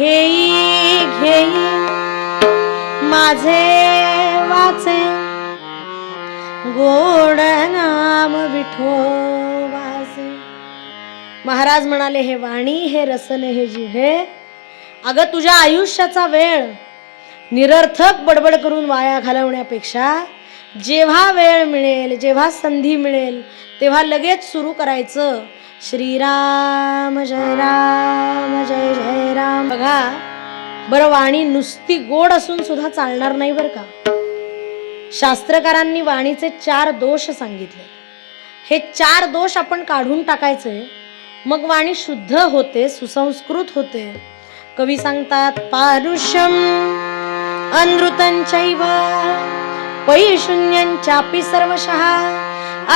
घेई घेई माझे वाचे गोड नाम विठोबाचे. महाराज म्हणाले, हे वाणी, हे रसन, हे जिव्हे, अगं तुझ्या आयुष्याचा वेळ निरर्थक बडबड करून वाया घालवण्यापेक्षा जेव्हा वेळ मिळेल, जेव्हा संधी मिळेल, तेव्हा लगेच सुरू करायचं श्रीराम जय राम जय जय राम. बघा बरं, वाणी नुसती गोड असून सुद्धा चालणार नाही बरं का. शास्त्रकारांनी वाणीचे 4 दोष सांगितले. हे 4 दोष आपण काढून टाकायचे, मग वाणी शुद्ध होते, सुसंस्कृत होते. कवी सांगतात, पारुष्यम अनृतंचैव पैशून्यंचापि सर्वशः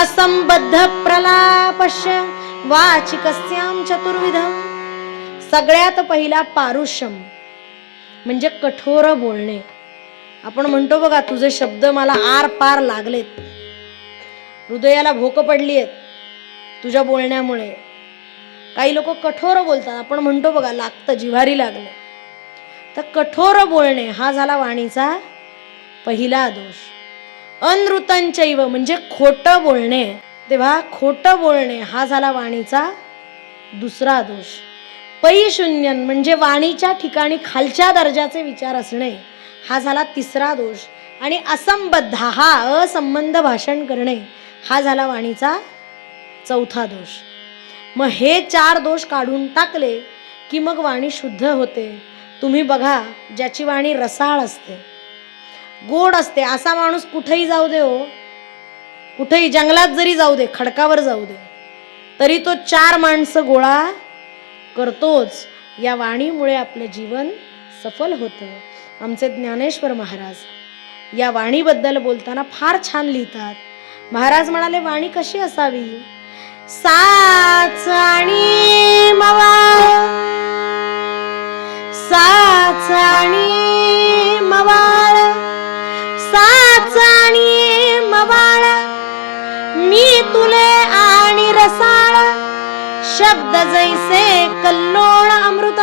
असंबद्ध प्रलापस्य वाचिकस्याम चतुर्विधम. सगळ्यात पहिला पारुष्यम म्हणजे कठोर बोलणे. आपण म्हणतो बघा, तुझे शब्द मला आर पार लागलेत, हृदयाला भोक पडली आहेत तुझ्या बोलण्यामुळे. काही लोक कठोर बोलतात, आपण म्हणतो बघा लागतं, जिव्हारी लागलं. तर कठोर बोलणे हा झाला वाणीचा पहिला दोष. अनृतंचैव म्हणजे खोटं बोलणे, तेव्हा खोटं बोलणे हा झाला वाणीचा दुसरा दोष. पैशून्यन म्हणजे वाणीच्या ठिकाणी खालच्या दर्जाचे विचार असणे हा झाला तिसरा दोष. आणि असंबद्ध हा असंबंध भाषण करणे हा झाला वाणीचा चौथा दोष. मग हे 4 दोष काढून टाकले की मग वाणी शुद्ध होते. तुम्ही बघा, ज्याची वाणी रसाळ असते, गोड असते, असा माणूस कुठेही जाऊ दे, हो कुठेही जंगलात जरी जाऊ दे, खडकावर जाऊ दे, तरी तो 4 माणसं गोळा करतोच. या वाणीमुळे आपलं जीवन सफल होतं. आमचे ज्ञानेश्वर महाराज या वाणीबद्दल बोलताना फार छान लिहितात. महाराज म्हणाले, वाणी कशी असावी? साच आणि मवाळ, साच आणि मवाळ, साच आणि मवाळ, मी तुले आणि रसाळ, शब्द जैसे कल्लोळ अमृत